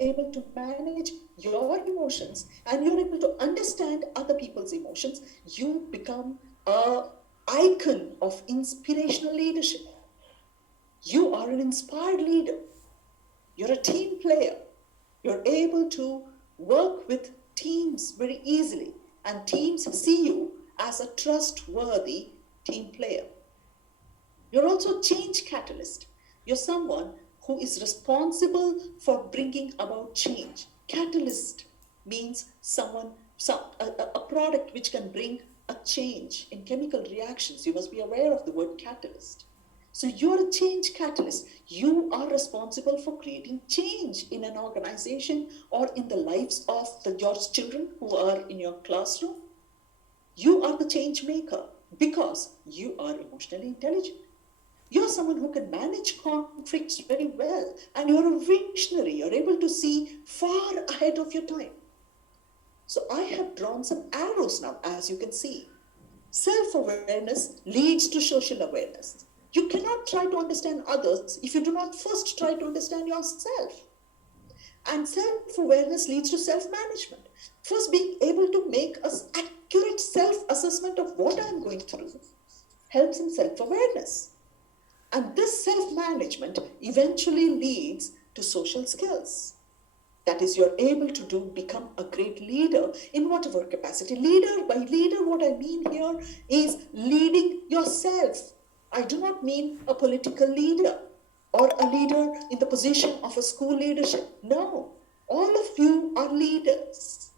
able to manage your emotions and you're able to understand other people's emotions, you become an icon of inspirational leadership. You are an inspired leader. You're a team player. You're able to work with teams very easily, and teams see you as a trustworthy team player. You're also a change catalyst. You're someone who is responsible for bringing about change. Catalyst means a product which can bring a change in chemical reactions. You must be aware of the word catalyst. So you're a change catalyst. You are responsible for creating change in an organization or in the lives of your children who are in your classroom. You are the change maker because you are emotionally intelligent. You're someone who can manage conflicts very well, and you're a visionary. You're able to see far ahead of your time. So I have drawn some arrows now, as you can see. Self-awareness leads to social awareness. You cannot try to understand others if you do not first try to understand yourself. And self-awareness leads to self-management. First, being able to make an accurate self-assessment of what I'm going through helps in self-awareness. And this self-management eventually leads to social skills. That is, you're able to become a great leader in whatever capacity. Leader, by leader, what I mean here is leading yourself. I do not mean a political leader or a leader in the position of a school leadership. No, all of you are leaders.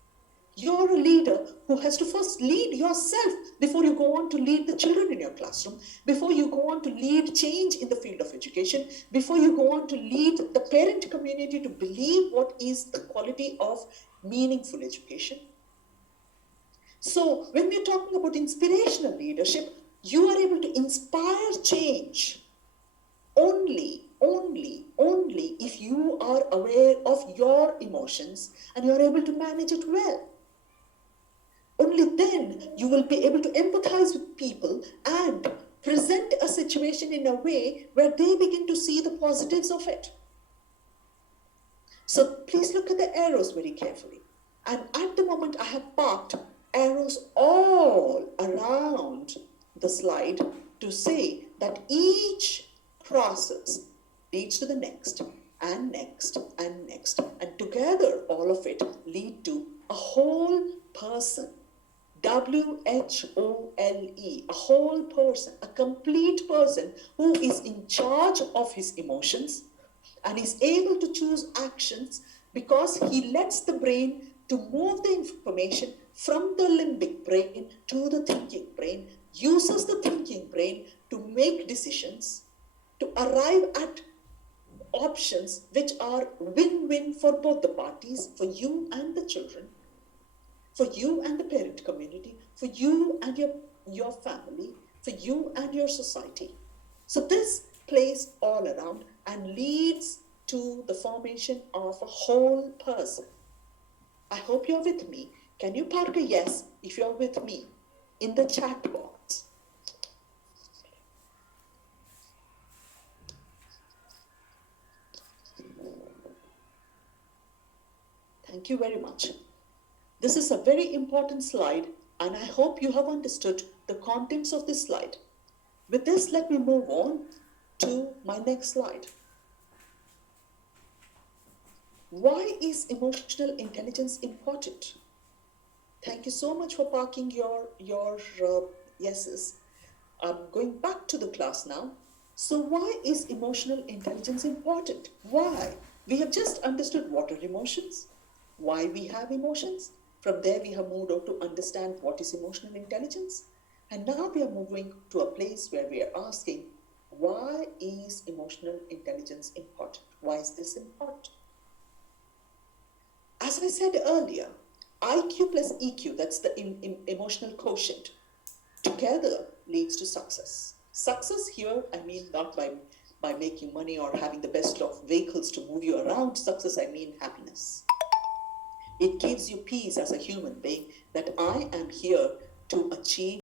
You're a leader who has to first lead yourself before you go on to lead the children in your classroom, before you go on to lead change in the field of education, before you go on to lead the parent community to believe what is the quality of meaningful education. So when we're talking about inspirational leadership, you are able to inspire change only if you are aware of your emotions and you're able to manage it well. Only then you will be able to empathize with people and present a situation in a way where they begin to see the positives of it. So please look at the arrows very carefully. And at the moment I have parked arrows all around the slide to say that each process leads to the next and next and next. And together all of it lead to a whole person. WHOLE, a whole person, a complete person who is in charge of his emotions and is able to choose actions because he lets the brain to move the information from the limbic brain to the thinking brain, uses the thinking brain to make decisions, to arrive at options which are win-win for both the parties, for you and the children, for you and the parent community, for you and your family, for you and your society. So this plays all around and leads to the formation of a whole person. I hope you're with me. Can you park a yes if you're with me in the chat box? Thank you very much. This is a very important slide, and I hope you have understood the contents of this slide. With this, let me move on to my next slide. Why is emotional intelligence important? Thank you so much for parking your yeses. I'm going back to the class now. So why is emotional intelligence important? Why? We have just understood what are emotions, why we have emotions. From there, we have moved on to understand what is emotional intelligence. And now we are moving to a place where we are asking, why is emotional intelligence important? Why is this important? As I said earlier, IQ plus EQ, that's the emotional quotient, together leads to success. Success here, I mean not by making money or having the best of vehicles to move you around. Success, I mean happiness. It gives you peace as a human being that I am here to achieve